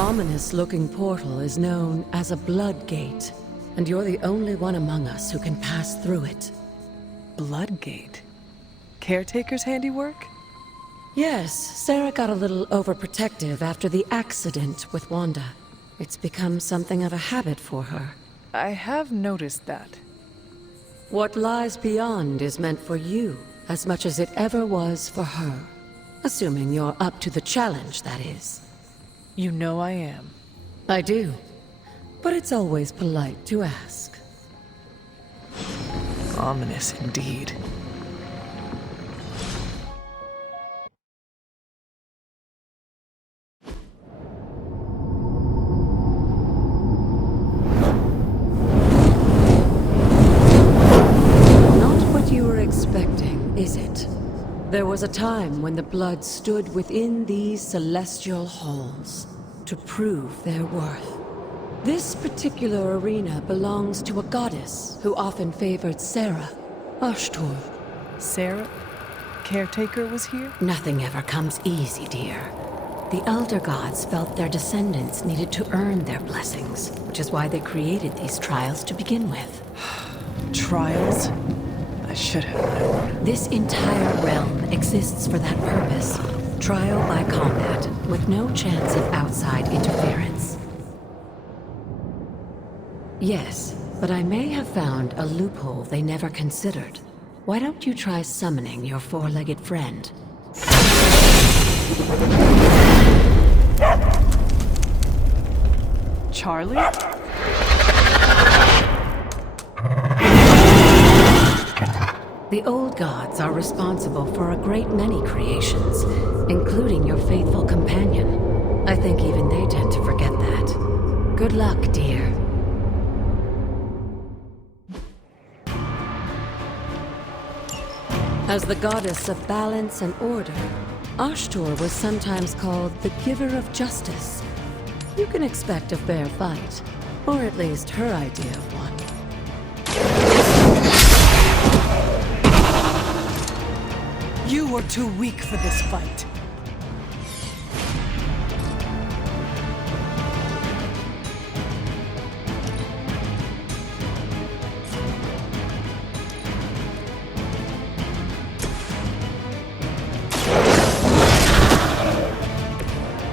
ominous-looking portal is known as a Blood Gate, and you're the only one among us who can pass through it. Bloodgate? Caretaker's handiwork? Yes, Sarah got a little overprotective after the accident with Wanda. It's become something of a habit for her. I have noticed that. What lies beyond is meant for you as much as it ever was for her. Assuming you're up to the challenge, that is. You know I am. I do. But it's always polite to ask. Ominous indeed. Not what you were expecting, is it? There was a time when the blood stood within these celestial halls to prove their worth. This particular arena belongs to a goddess who often favored Sarah, Ashtur. Sarah? Caretaker was here? Nothing ever comes easy, dear. The Elder Gods felt their descendants needed to earn their blessings, which is why they created these trials to begin with. Trials? I should have known. This entire realm exists for that purpose. Trial by combat, with no chance of outside interference. Yes, but I may have found a loophole they never considered. Why don't you try summoning your four-legged friend? Charlie? The old gods are responsible for a great many creations, including your faithful companion. I think even they tend to forget that. Good luck, dear. As the goddess of balance and order, Ashtur was sometimes called the Giver of Justice. You can expect a fair fight, or at least her idea of one. You are too weak for this fight.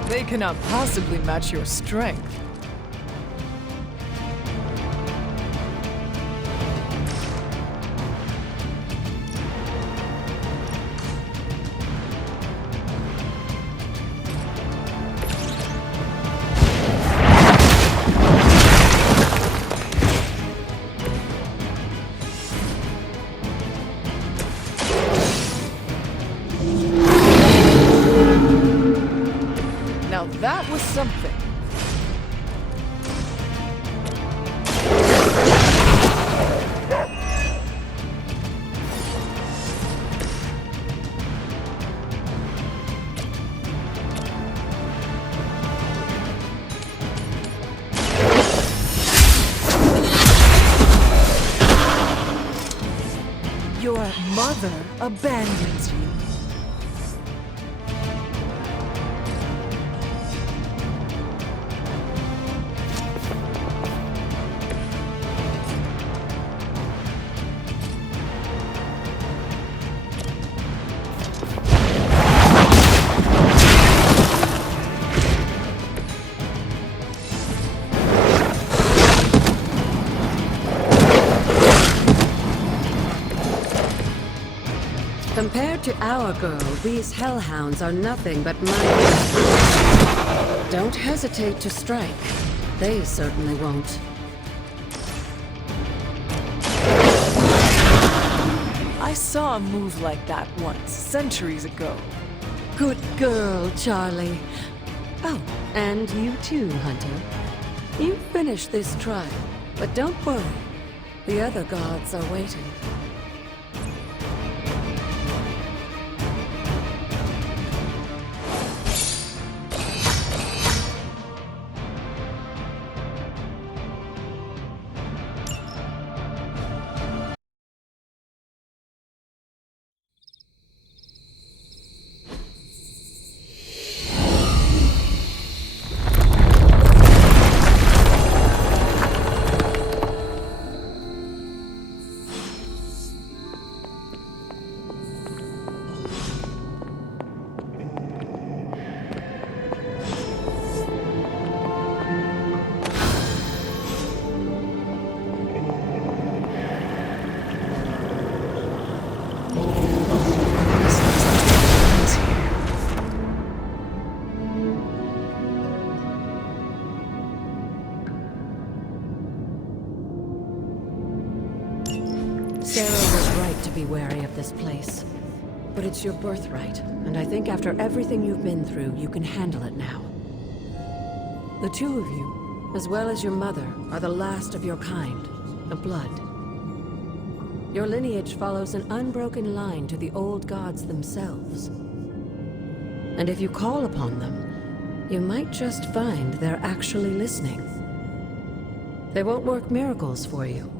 They cannot possibly match your strength. Now that was something. Your mother abandons you. Compared to our girl, these hellhounds are nothing but mighty. Don't hesitate to strike. They certainly won't. I saw a move like that once, centuries ago. Good girl, Charlie. Oh, and you too, Hunter. You finished this trial, but don't worry. The other gods are waiting. but it's your birthright, and I think after everything you've been through, you can handle it now. The two of you, as well as your mother, are the last of your kind, the Blood. Your lineage follows an unbroken line to the old gods themselves. And if you call upon them, you might just find they're actually listening. They won't work miracles for you,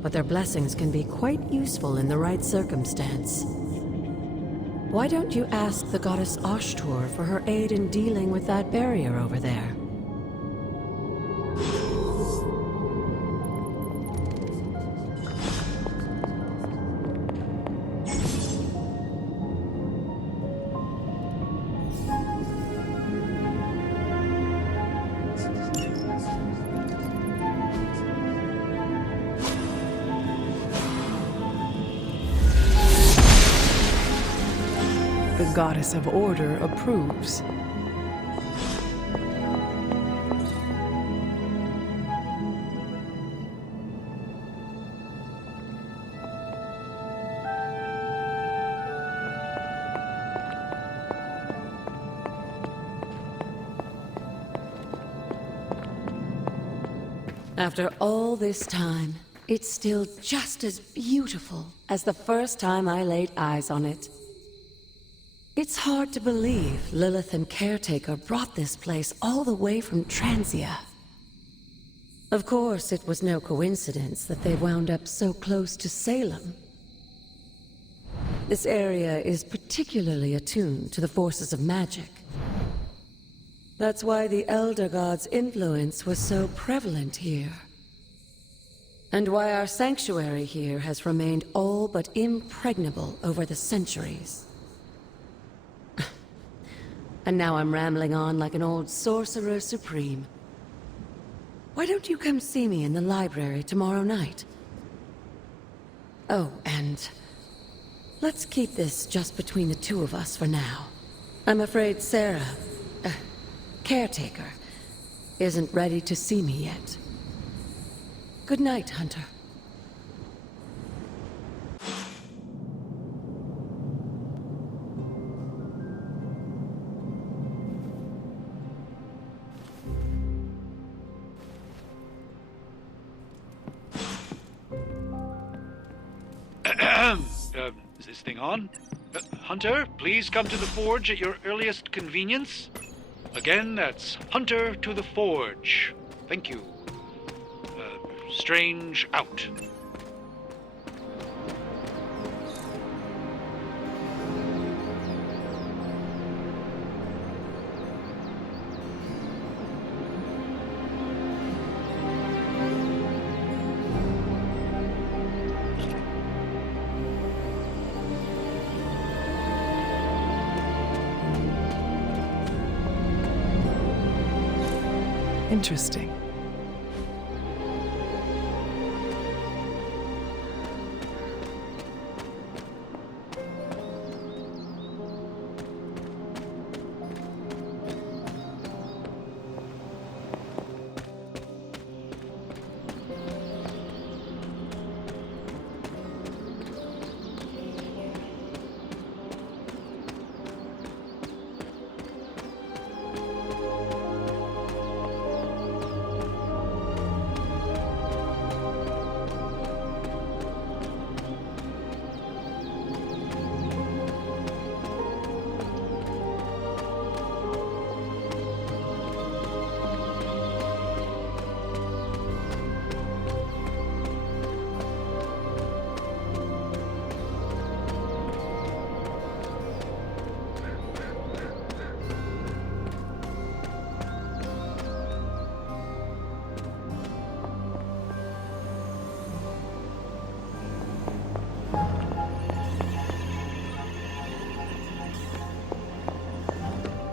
but their blessings can be quite useful in the right circumstance. Why don't you ask the goddess Ashtur for her aid in dealing with that barrier over there? The Goddess of Order approves. After all this time, it's still just as beautiful as the first time I laid eyes on it. It's hard to believe Lilith and Caretaker brought this place all the way from Transia. Of course, it was no coincidence that they wound up so close to Salem. This area is particularly attuned to the forces of magic. That's why the Elder God's influence was so prevalent here. And why our sanctuary here has remained all but impregnable over the centuries. And now I'm rambling on like an old sorcerer supreme. Why don't you come see me in the library tomorrow night? Oh, and let's keep this just between the two of us for now. I'm afraid Sarah, Caretaker, isn't ready to see me yet. Good night, Hunter. Is this thing on? Hunter, please come to the forge at your earliest convenience. Again, that's Hunter to the forge. Thank you. Strange out. Interesting.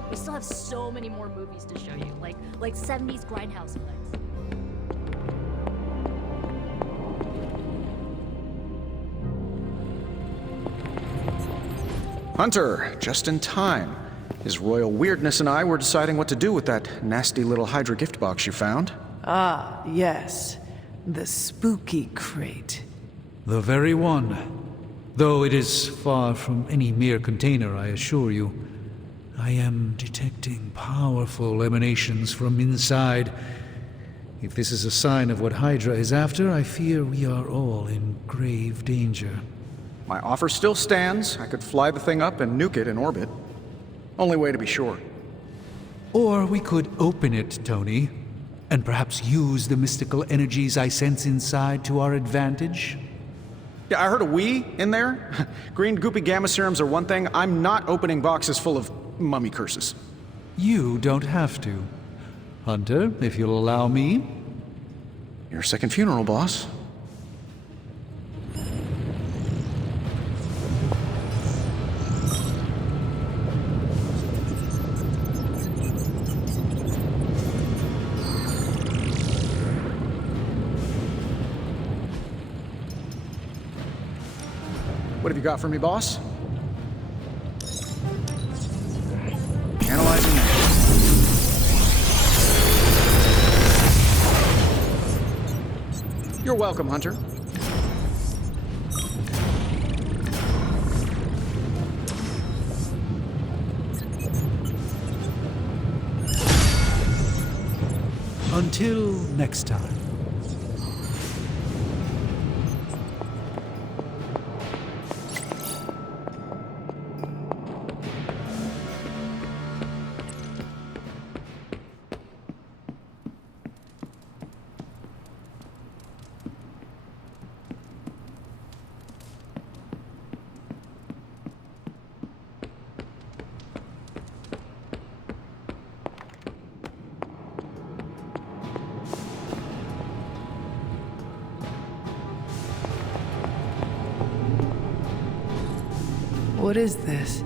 We still have so many more movies to show you, like 70s grindhouse flicks. Hunter, just in time. His royal weirdness and I were deciding what to do with that nasty little Hydra gift box you found. Ah, yes. The spooky crate. The very one. Though it is far from any mere container, I assure you. I am detecting powerful emanations from inside. If this is a sign of what Hydra is after, I fear we are all in grave danger. My offer still stands. I could fly the thing up and nuke it in orbit. Only way to be sure. Or we could open it, Tony, and perhaps use the mystical energies I sense inside to our advantage. Yeah, I heard a "we" in there. Green goopy gamma serums are one thing. I'm not opening boxes full of mummy curses. You don't have to. Hunter, if you'll allow me. Your second funeral, boss. What have you got for me, boss? Analyzing that. You're welcome, Hunter. Until next time. What is this?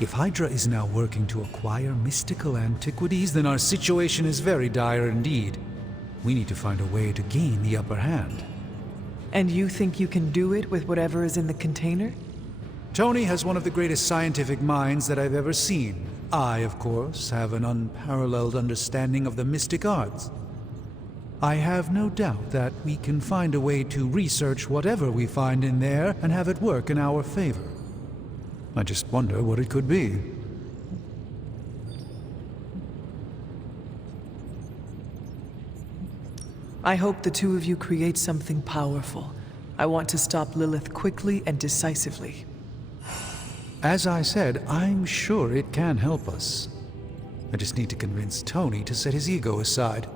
If Hydra is now working to acquire mystical antiquities, then our situation is very dire indeed. We need to find a way to gain the upper hand. And you think you can do it with whatever is in the container? Tony has one of the greatest scientific minds that I've ever seen. I, of course, have an unparalleled understanding of the mystic arts. I have no doubt that we can find a way to research whatever we find in there and have it work in our favor. I just wonder what it could be. I hope the two of you create something powerful. I want to stop Lilith quickly and decisively. As I said, I'm sure it can help us. I just need to convince Tony to set his ego aside.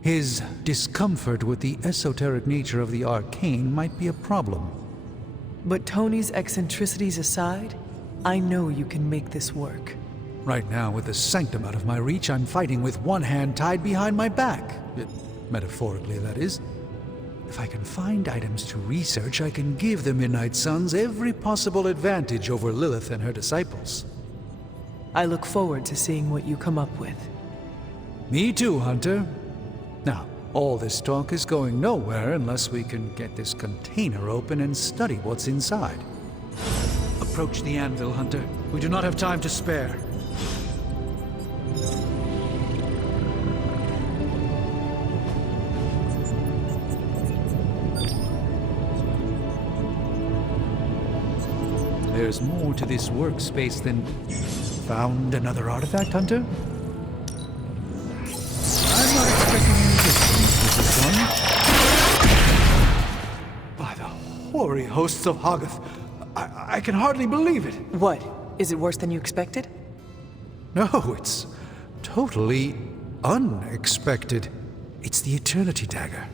His discomfort with the esoteric nature of the arcane might be a problem. But Tony's eccentricities aside, I know you can make this work. Right now, with the sanctum out of my reach, I'm fighting with one hand tied behind my back. Metaphorically, that is. If I can find items to research, I can give the Midnight Suns every possible advantage over Lilith and her disciples. I look forward to seeing what you come up with. Me too, Hunter. Now, all this talk is going nowhere unless we can get this container open and study what's inside. Approach the anvil, Hunter. We do not have time to spare. There's more to this workspace than... Found another artifact, Hunter? I'm not expecting any resistance, Mrs. Sun. By the hoary hosts of Hoggoth, I can hardly believe it. What? Is it worse than you expected? No, it's totally unexpected. It's the Eternity Dagger.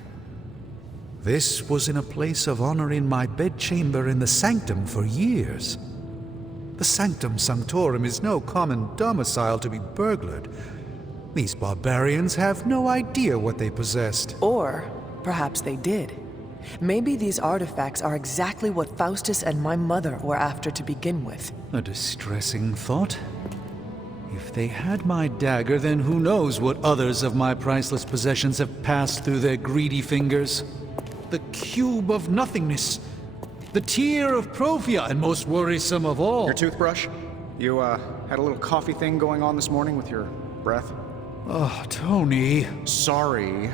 This was in a place of honor in my bedchamber in the Sanctum for years. The Sanctum Sanctorum is no common domicile to be burglared. These barbarians have no idea what they possessed. Or perhaps they did. Maybe these artifacts are exactly what Faustus and my mother were after to begin with. A distressing thought. If they had my dagger, then who knows what others of my priceless possessions have passed through their greedy fingers. The cube of nothingness. The tear of Profia, and most worrisome of all... Your toothbrush? You, had a little coffee thing going on this morning with your Breath? Oh, Tony. Sorry.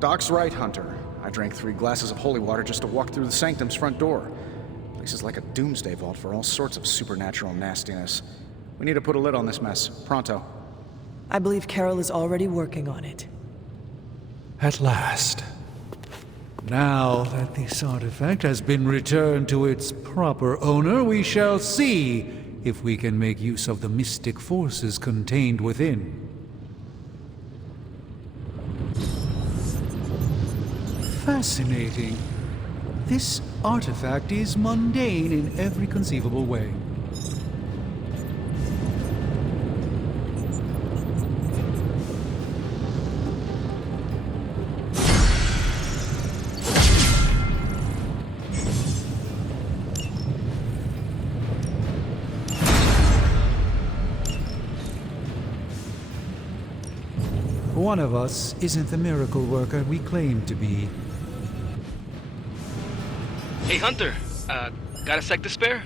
Doc's right, Hunter. I drank 3 glasses of holy water just to walk through the sanctum's front door. Place is like a doomsday vault for all sorts of supernatural nastiness. We need to put a lid on this mess. Pronto. I believe Carol is already working on it. At last. Now that this artifact has been returned to its proper owner, we shall see if we can make use of the mystic forces contained within. Fascinating. This artifact is mundane in every conceivable way. One of us isn't the miracle worker we claim to be. Hey, Hunter. Got a sec to spare?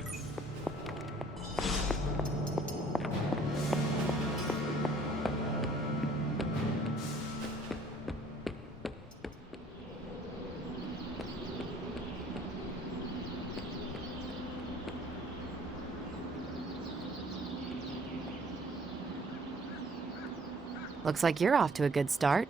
Looks like you're off to a good start.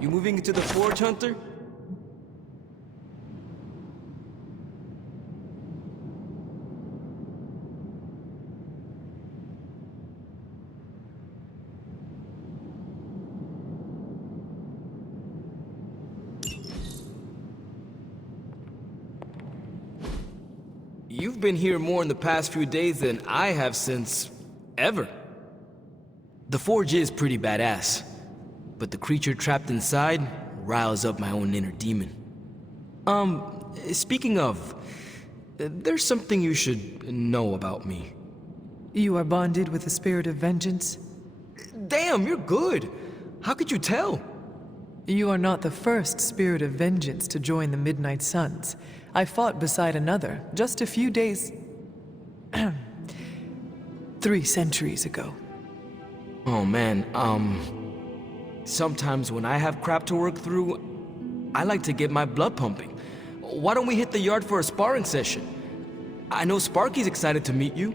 You moving into the forge, Hunter? You've been here more in the past few days than I have since... ever. The forge is pretty badass, but the creature trapped inside riles up my own inner demon. Speaking of, there's something you should know about me. You are bonded with the spirit of vengeance? Damn, you're good! How could you tell? You are not the first spirit of vengeance to join the Midnight Suns. I fought beside another just a few days... 3 centuries ago. Oh man, sometimes when I have crap to work through, I like to get my blood pumping. Why don't we hit the yard for a sparring session? I know Sparky's excited to meet you.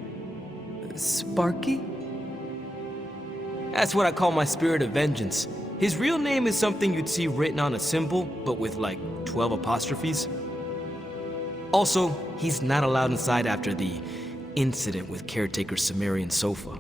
Sparky? That's what I call my spirit of vengeance. His real name is something you'd see written on a symbol, but with like 12 apostrophes. Also, he's not allowed inside after the incident with caretaker Sumerian Sofa.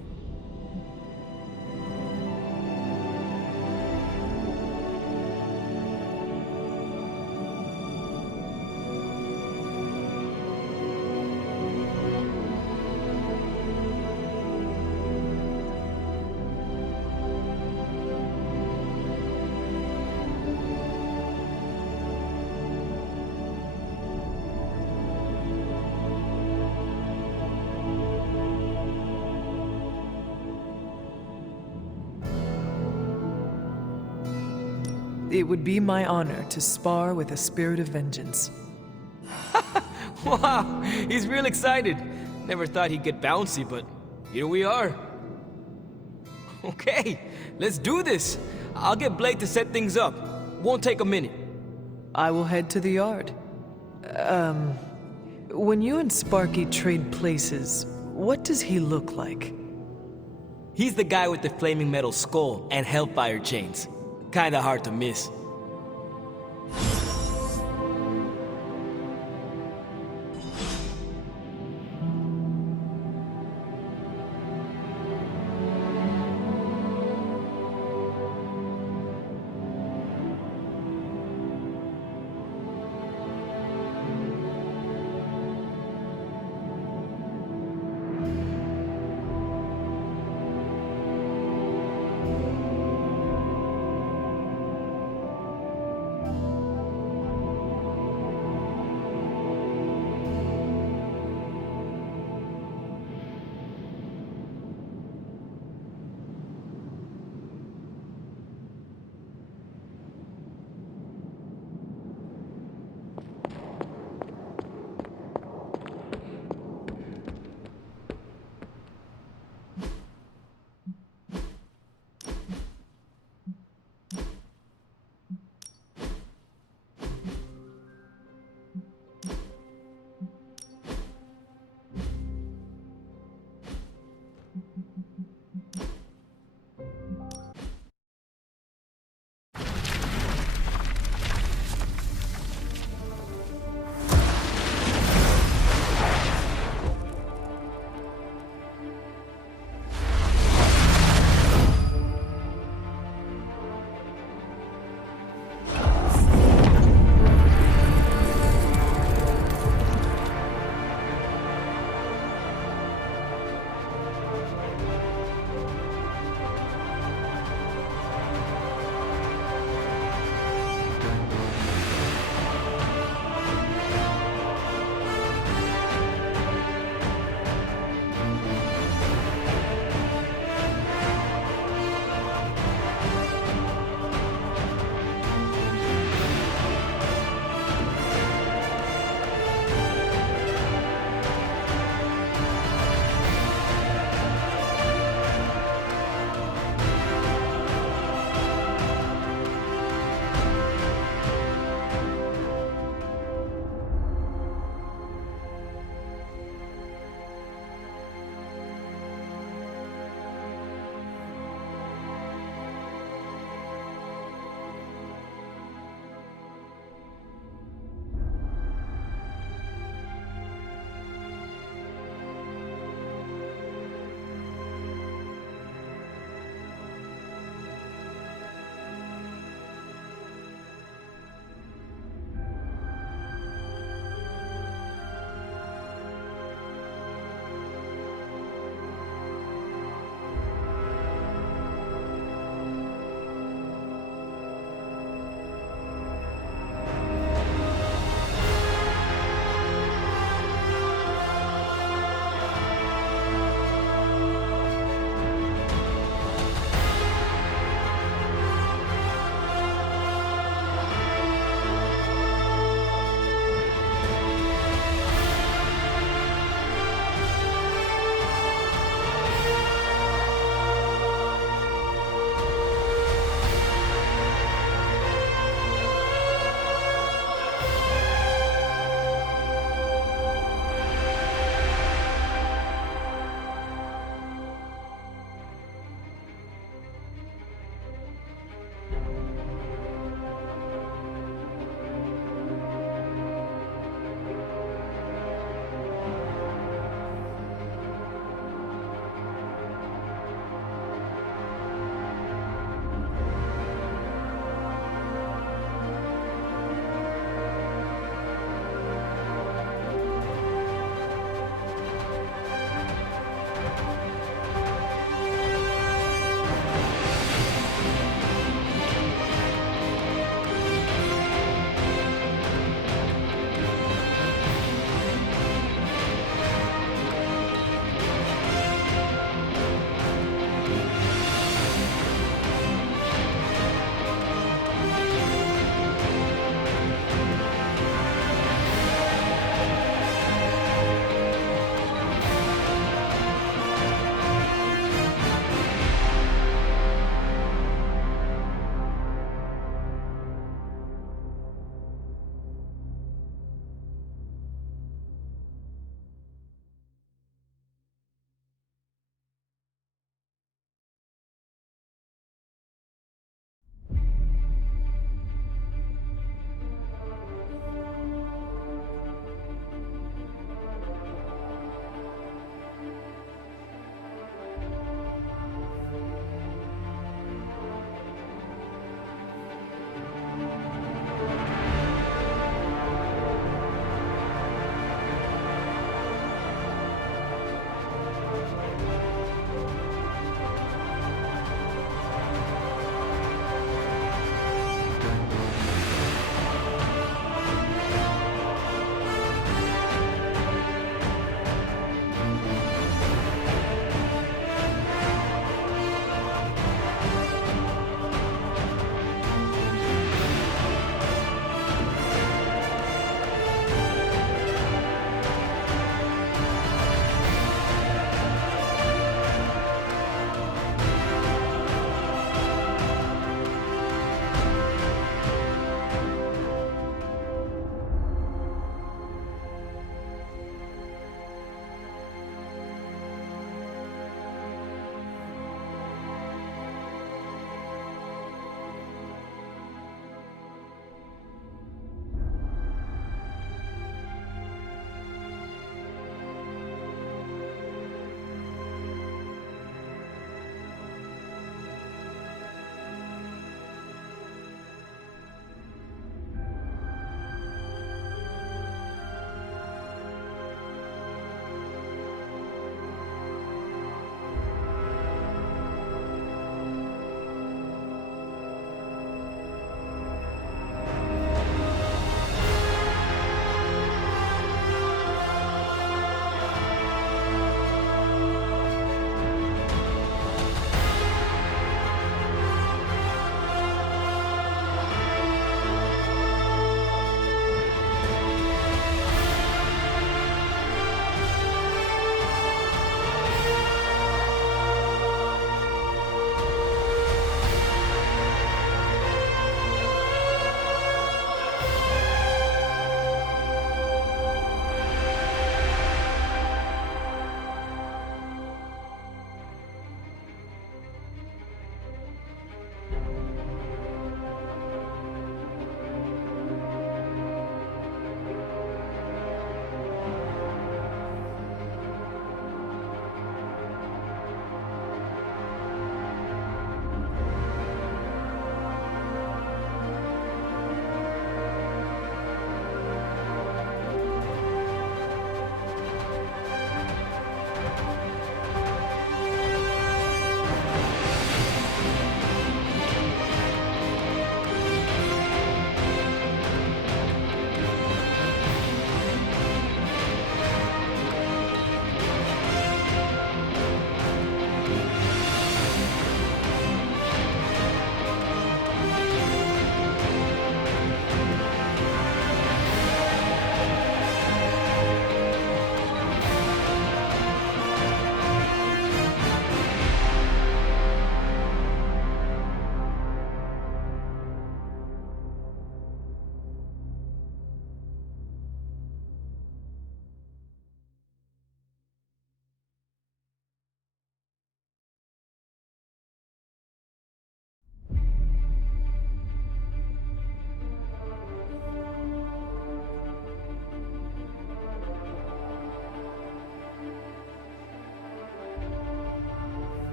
It would be my honor to spar with a spirit of vengeance. Wow, he's real excited. Never thought he'd get bouncy, but here we are. Okay, let's do this. I'll get Blake to set things up. Won't take a minute. I will head to the yard. When you and Sparky trade places, what does he look like? He's the guy with the flaming metal skull and hellfire chains. Kinda hard to miss.